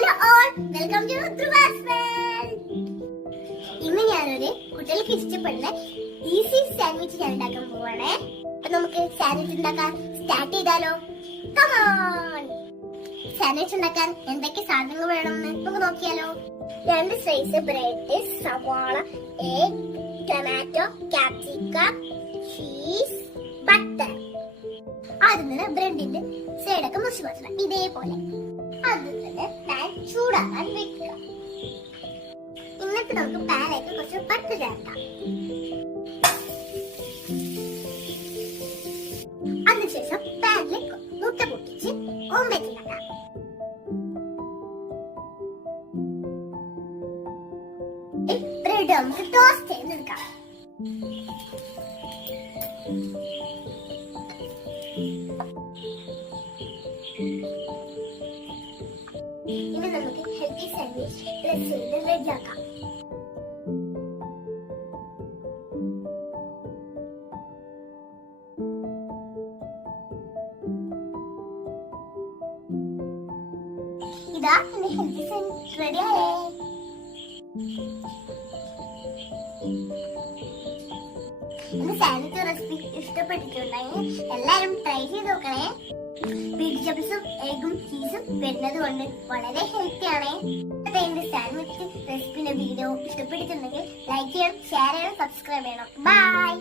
Hello all, welcome to Dhruva's world. ഇന്ന് ഞാനൊരു കുട്ടികൾക്ക് ഇഷ്ടപ്പെടുന്ന ഈസി സാൻഡ്വിച്ച് ഞാൻ ഉണ്ടാക്കാൻ പോവാണേ. അപ്പൊ നമുക്ക് സാൻഡ്വിച്ച് ഉണ്ടാക്കാൻ സ്റ്റാർട്ട് ചെയ്താലോ? Come on. സാൻഡ്വിച്ച് ഉണ്ടാക്കാൻ എന്തൊക്കെ സാധനങ്ങൾ വേണമെന്ന് നമുക്ക് നോക്കിയാലോ? 2 സ്ലൈസ് ബ്രെഡ്, സവാള, egg, tomato, capsicum, cheese, butter. ആദ്യം ബ്രെഡിന്റെ സൈഡൊക്കെ മുറിച്ച് മാറ്റണം ഇതേപോലെ. അതിൽ പാൻ ചൂടാക്കാൻ വെക്കുക. എന്നിട്ട് നമുക്ക് പാനിലേക്ക് കുറച്ച് ബട്ടർ ചേർക്കാം. അതിനുശേഷം പാനിലേക്ക് മുട്ട പൊട്ടിച്ച് ഓംലെറ്റ് ഉണ്ടാക്കാം. ബ്രെഡ് നമുക്ക് ടോസ്റ്റ് ചെയ്തെടുക്കാം. ഇനി നമുക്ക് ഹെൽത്തി സാൻഡ്വിച്ച് പ്ലസ് ചെയ്ത് റെഡിയാക്കാം. ഇതാ എന്റെ ഹെൽത്തി സാൻഡ്വിച്ച് റെഡിയായേ. എന്റെ സാൻഡ്വിച്ച് റെസിപ്പി ഇഷ്ടപ്പെട്ടിട്ടുണ്ടെങ്കിൽ എല്ലാരും ട്രൈ ചെയ്ത് നോക്കണേ. വെജിറ്റബിൾസും എഗും ചീസും വരുന്നത് കൊണ്ട് വളരെ ഹെൽത്തി ആണ്. എന്റെ സാൻഡ്വിച്ച് റെസിപ്പിന്റെ വീഡിയോ ഇഷ്ടപ്പെട്ടിട്ടുണ്ടെങ്കിൽ ലൈക്ക് ചെയ്യണം, ഷെയർ ചെയ്യണം, സബ്സ്ക്രൈബ് ചെയ്യണം. ബൈ.